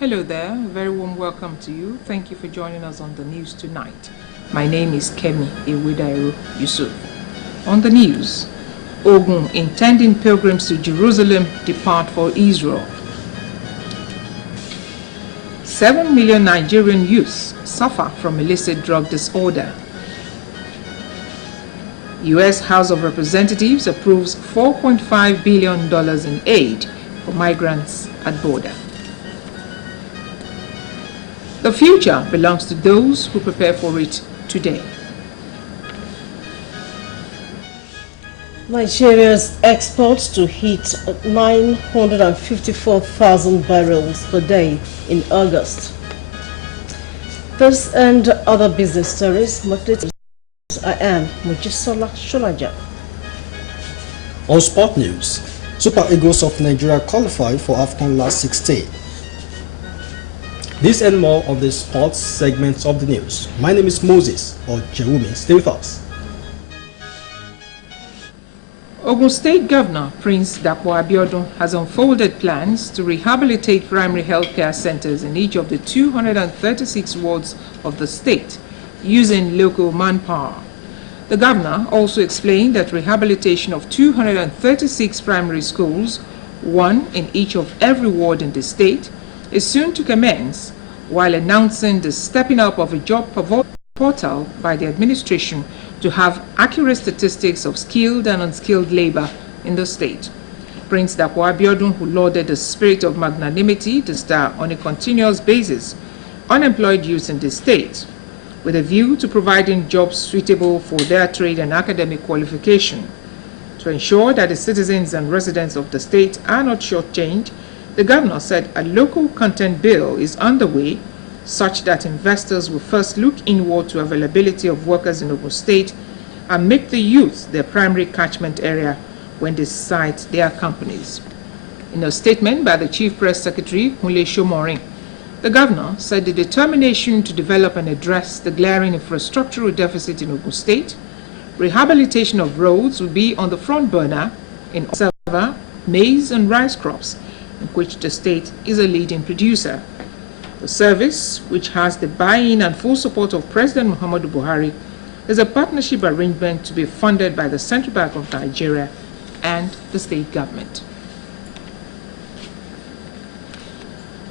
Hello there, a very warm welcome to you. Thank you for joining us on the news tonight. My name is Kemi Iwedairo Yusuf. On the news, Ogun intending pilgrims to Jerusalem depart for Israel. 7 million Nigerian youths suffer from illicit drug disorder. U.S. House of Representatives approves $4.5 billion in aid for migrants at border. The future belongs to those who prepare for it today. Nigeria's exports to hit 954,000 barrels per day in August. This and other business stories. I am Mujisola Sholaja. On sport news, Super Eagles of Nigeria qualified for AFCON last 16. This and more on the sports segments of the news. My name is Moses or Jewumi. Stay with us. Ogun State Governor Prince Dapo Abiodun has unfolded plans to rehabilitate primary health care centers in each of the 236 wards of the state using local manpower. The governor also explained that rehabilitation of 236 primary schools, one in each of every ward in the state, is soon to commence, while announcing the stepping up of a job portal by the administration to have accurate statistics of skilled and unskilled labor in the state. Prince Dapo Abiodun, who lauded the spirit of magnanimity to star on a continuous basis unemployed youths in the state, with a view to providing jobs suitable for their trade and academic qualification. To ensure that the citizens and residents of the state are not shortchanged, the governor said a local content bill is underway such that investors will first look inward to availability of workers in Ogun State and make the youth their primary catchment area when they cite their companies. In a statement by the Chief Press Secretary, Kunle Shomorin, the governor said the determination to develop and address the glaring infrastructural deficit in Ogun State, rehabilitation of roads will be on the front burner in cassava, maize and rice crops, in which the state is a leading producer. The service, which has the buy-in and full support of President Muhammadu Buhari, is a partnership arrangement to be funded by the Central Bank of Nigeria and the state government.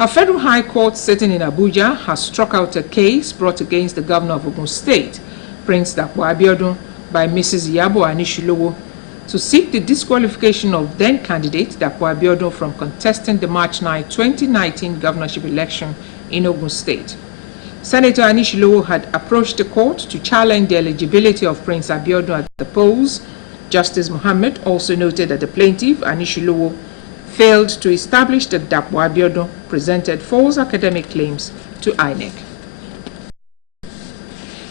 A federal high court sitting in Abuja has struck out a case brought against the governor of Ogun State, Prince Dapo Abiodun, by Mrs. Iyabo Anishilowo, to seek the disqualification of then-candidate Dapo Abiodun from contesting the March 9, 2019 governorship election in Ogun State. Senator Anishilowo had approached the court to challenge the eligibility of Prince Abiodun at the polls. Justice Mohammed also noted that the plaintiff, Anishilowo, failed to establish that Dapo Abiodun presented false academic claims to INEC.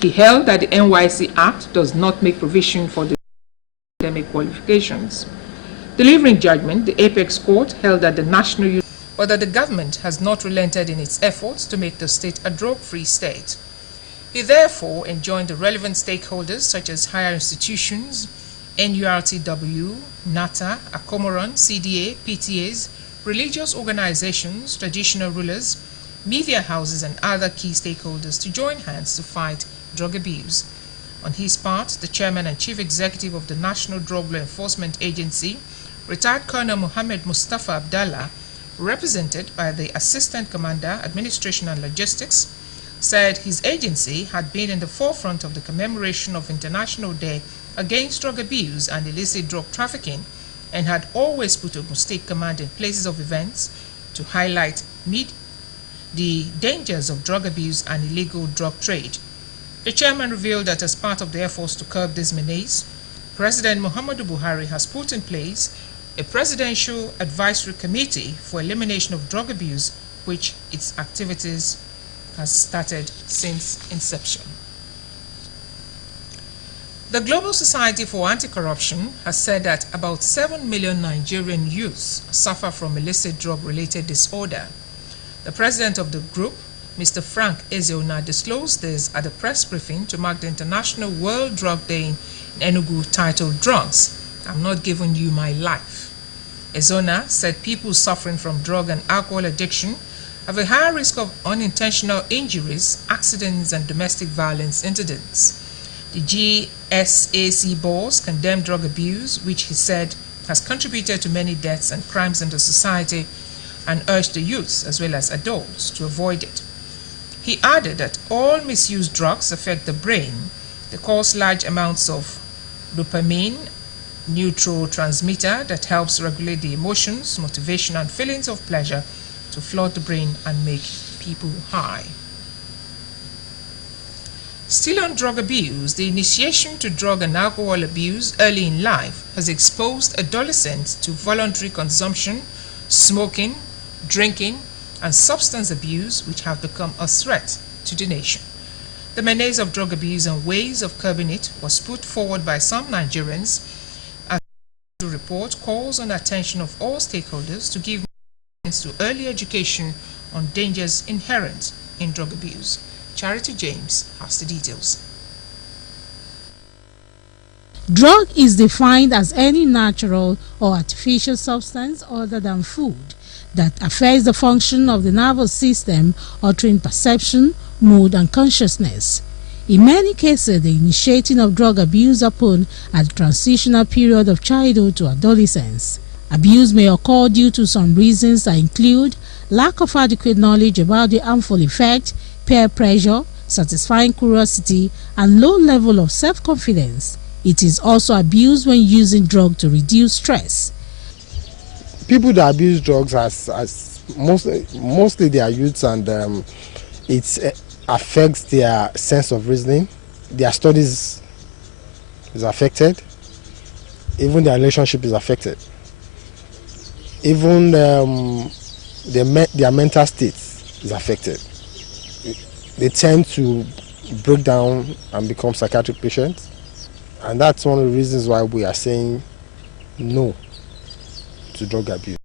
He held that the NYC Act does not make provision for the academic qualifications. Delivering judgment, the Apex Court held that the National Youth, but that the government has not relented in its efforts to make the state a drug-free state. He therefore enjoined the relevant stakeholders such as higher institutions, NURTW, NATA, Akomoran, CDA, PTAs, religious organizations, traditional rulers, media houses and other key stakeholders to join hands to fight drug abuse. On his part, the chairman and chief executive of the National Drug Law Enforcement Agency, retired Colonel Mohammed Mustafa Abdallah, represented by the Assistant Commander, Administration and Logistics, said his agency had been in the forefront of the commemoration of International Day Against Drug Abuse and Illicit Drug Trafficking and had always put Ogun State Command in places of events to highlight the dangers of drug abuse and illegal drug trade. The chairman revealed that as part of the efforts to curb this menace, President Muhammadu Buhari has put in place a Presidential Advisory Committee for Elimination of Drug Abuse, which its activities has started since inception. The Global Society for Anti-Corruption has said that about 7 million Nigerian youths suffer from illicit drug-related disorder. The president of the group, Mr. Frank Ezeona, disclosed this at a press briefing to mark the International World Drug Day in Enugu titled Drugs, I'm Not Giving You My Life. Ezeona said people suffering from drug and alcohol addiction have a higher risk of unintentional injuries, accidents, and domestic violence incidents. The GSAC boss condemned drug abuse, which he said has contributed to many deaths and crimes in the society, and urged the youths as well as adults to avoid it. He added that all misused drugs affect the brain. They cause large amounts of dopamine, neurotransmitter that helps regulate the emotions, motivation, and feelings of pleasure to flood the brain and make people high. Still on drug abuse, the initiation to drug and alcohol abuse early in life has exposed adolescents to voluntary consumption, smoking, drinking, and substance abuse, which have become a threat to the nation. The menace of drug abuse and ways of curbing it was put forward by some Nigerians, as the report calls on the attention of all stakeholders to give to early education on dangers inherent in drug abuse. Charity James has the details. Drug is defined as any natural or artificial substance other than food that affects the function of the nervous system, altering perception, mood, and consciousness. In many cases, the initiating of drug abuse happens at the transitional period of childhood to adolescence. Abuse may occur due to some reasons that include lack of adequate knowledge about the harmful effect, peer pressure, satisfying curiosity, and low level of self-confidence. It is also abused when using drugs to reduce stress. People that abuse drugs as mostly they are youths, and it affects their sense of reasoning. Their studies is affected. Even their relationship is affected. Even their mental state is affected. They tend to break down and become psychiatric patients, and that's one of the reasons why we are saying no to drug abuse.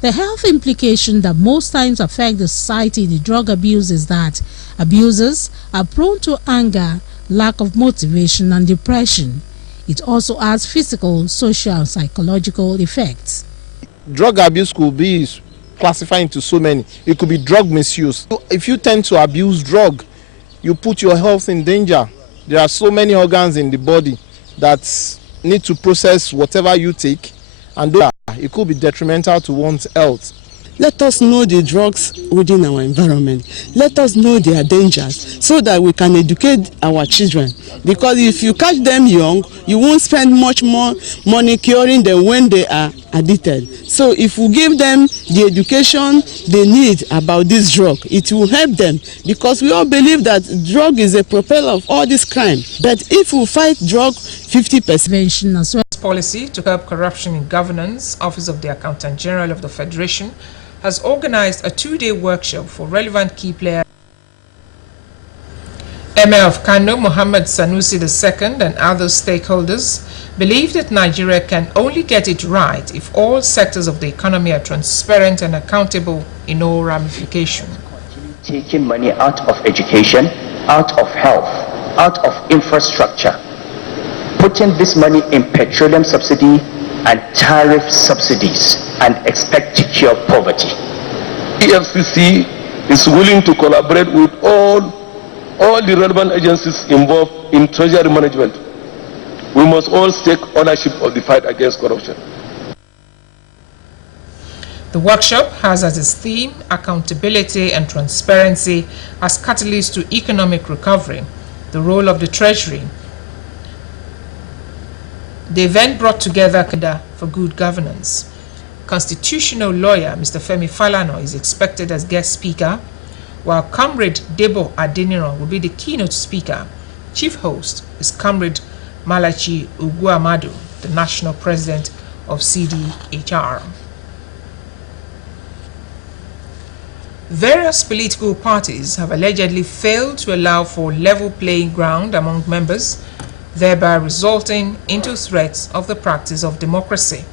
The health implication that most times affect the society in the drug abuse is that abusers are prone to anger, lack of motivation, and depression. It also has physical, social, and psychological effects. Drug abuse could be classified into so many. It could be drug misuse. If you tend to abuse drug, you put your health in danger. There are so many organs in the body that need to process whatever you take, and it could be detrimental to one's health. Let us know the drugs within our environment. Let us know their dangers so that we can educate our children. Because if you catch them young, you won't spend much more money curing them when they are addicted. So if we give them the education they need about this drug, it will help them. Because we all believe that drug is a propeller of all this crime. But if we fight drug, 50% as well. Policy to curb corruption in governance, Office of the Accountant General of the Federation has organized a 2-day workshop for relevant key players. Emir of Kano, Mohammed Sanusi II, and other stakeholders believe that Nigeria can only get it right if all sectors of the economy are transparent and accountable in all ramifications. Taking money out of education, out of health, out of infrastructure, putting this money in petroleum subsidy and tariff subsidies, and expect to cure poverty. EFCC is willing to collaborate with all the relevant agencies involved in treasury management. We must all take ownership of the fight against corruption. The workshop has as its theme accountability and transparency as catalyst to economic recovery, the role of the Treasury. The event brought together for good governance. Constitutional lawyer Mr. Femi Falana is expected as guest speaker, while Comrade Debo Adeniran will be the keynote speaker. Chief host is Comrade Malachi Uguamadu, the national president of CDHR. Various political parties have allegedly failed to allow for level playing ground among members, thereby resulting into threats of the practice of democracy.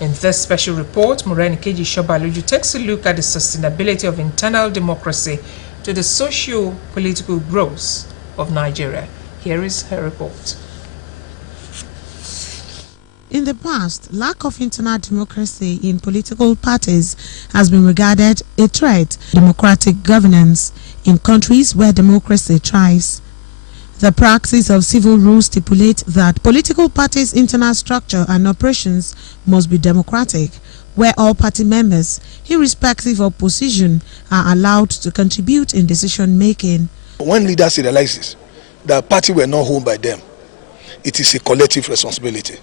In this special report, Morenikeji Shobaluju takes a look at the sustainability of internal democracy to the socio-political growth of Nigeria. Here is her report. In the past, lack of internal democracy in political parties has been regarded a threat to democratic governance in countries where democracy thrives. The practice of civil rules stipulates that political parties' internal structure and operations must be democratic, where all party members, irrespective of position, are allowed to contribute in decision-making. When leaders realize that party were not owned by them, it is a collective responsibility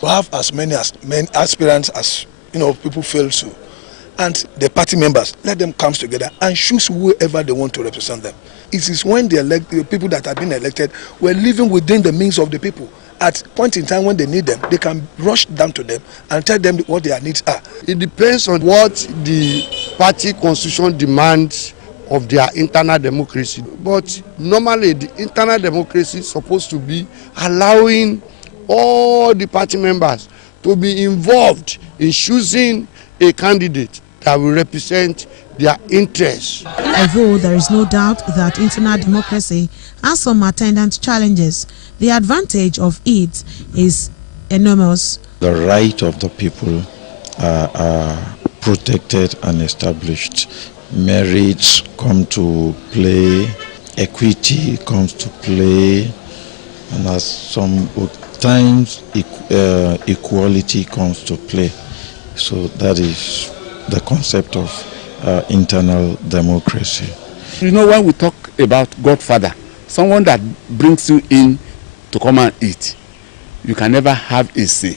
to have as many aspirants as people feel to, and the party members, let them come together and choose whoever they want to represent them. It is when the people that have been elected were living within the means of the people. At point in time when they need them, they can rush down to them and tell them what their needs are. It depends on what the party constitution demands of their internal democracy. But normally the internal democracy is supposed to be allowing all the party members to be involved in choosing a candidate that will represent their interests. Although there is no doubt that internal democracy has some attendant challenges, the advantage of it is enormous. The right of the people are protected and established. Merits come to play, equity comes to play, and at some times equality comes to play. So that is the concept of internal democracy. When we talk about Godfather, someone that brings you in to come and eat, you can never have a say.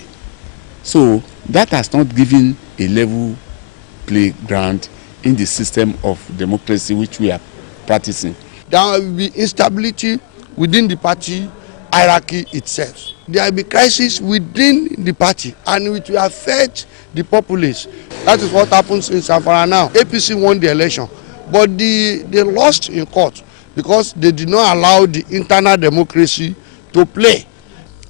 So that has not given a level playground in the system of democracy which we are practicing. There will be instability within the party hierarchy itself. There will be crisis within the party, and it will affect the populace. That is what happens in Zamfara now. APC won the election, but they lost in court because they did not allow the internal democracy to play.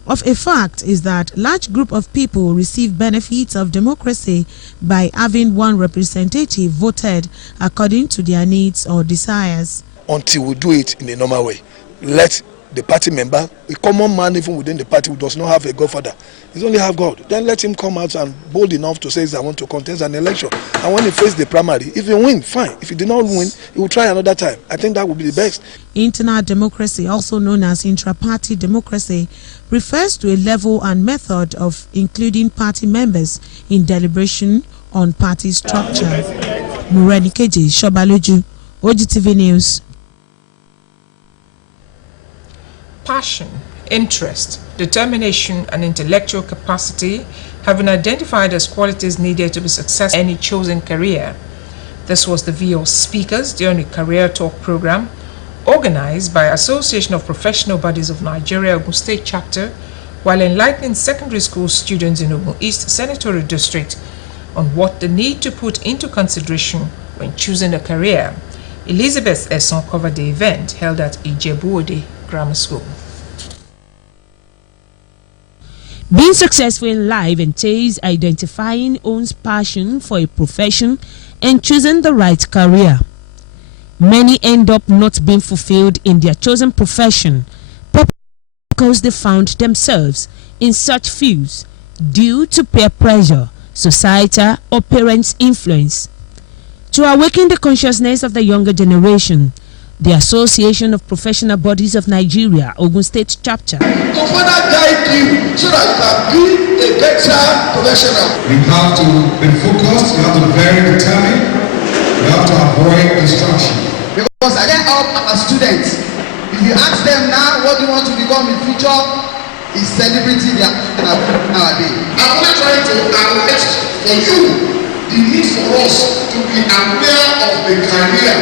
Of a fact is that large group of people receive benefits of democracy by having one representative voted according to their needs or desires. Until we do it in a normal way, let the party member, a common man even within the party who does not have a godfather, he only have God, then let him come out and bold enough to say, I want to contest an election. And when he faces the primary, if he win, fine. If he did not win, he will try another time. I think that would be the best. Internal democracy, also known as intra-party democracy, refers to a level and method of including party members in deliberation on party structure. Murenikeji Shobaloju, Ogtv News. Passion, interest, determination, and intellectual capacity have been identified as qualities needed to be successful in any chosen career. This was the view of speakers during a career talk program organized by Association of Professional Bodies of Nigeria Ogun State Chapter, while enlightening secondary school students in Ogun East Senatorial District on what they need to put into consideration when choosing a career. Elizabeth Esson covered the event held at Ijebu-Ode Grammar School. Being successful in life entails identifying one's passion for a profession and choosing the right career. Many end up not being fulfilled in their chosen profession because they found themselves in such fields due to peer pressure, societal or parents' influence. To awaken the consciousness of the younger generation, the Association of Professional Bodies of Nigeria, Ogun State Chapter, to further guide you so that you can be a better professional. You have to be focused, you have to be very determined, you have to avoid distraction. Because I get up as students. If you ask them now what do you want to become in future, is celebrity nowadays. I'm only trying to highlight for you the need for us to be aware of the career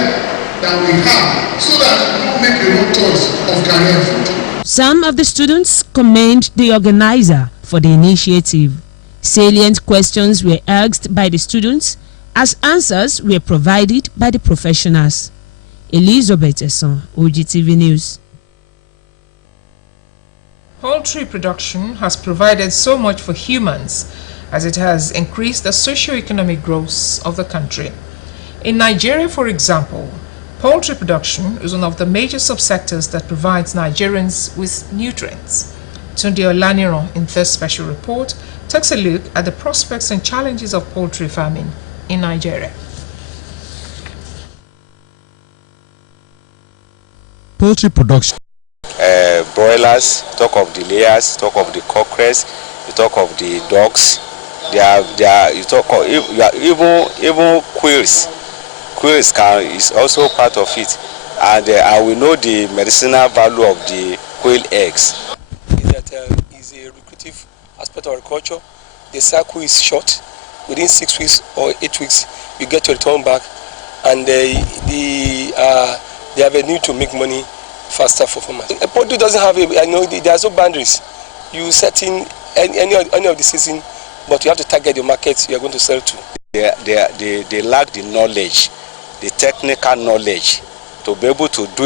that we have so that we don't make the wrong choice of career. Some of the students commend the organizer for the initiative. Salient questions were asked by the students as answers were provided by the professionals. Elizabeth Esson, Ogtv News. Poultry production has provided so much for humans as it has increased the socio-economic growth of the country. In Nigeria, for example, poultry production is one of the major subsectors that provides Nigerians with nutrients. Tunde Olaniran, in this special report, takes a look at the prospects and challenges of poultry farming in Nigeria. Poultry production. Broilers, talk of the layers, talk of the cockerels, you talk of the dogs. You talk of even quails. Quails is also part of it, and we know the medicinal value of the quail eggs. That is a lucrative aspect of agriculture. The cycle is short. Within 6 weeks or 8 weeks, you get your return back, and they have a need to make money faster for farmers. A poultry doesn't have there are no boundaries. You set in any of the season, but you have to target the markets you are going to sell to. They lack the knowledge, the technical knowledge to be able to do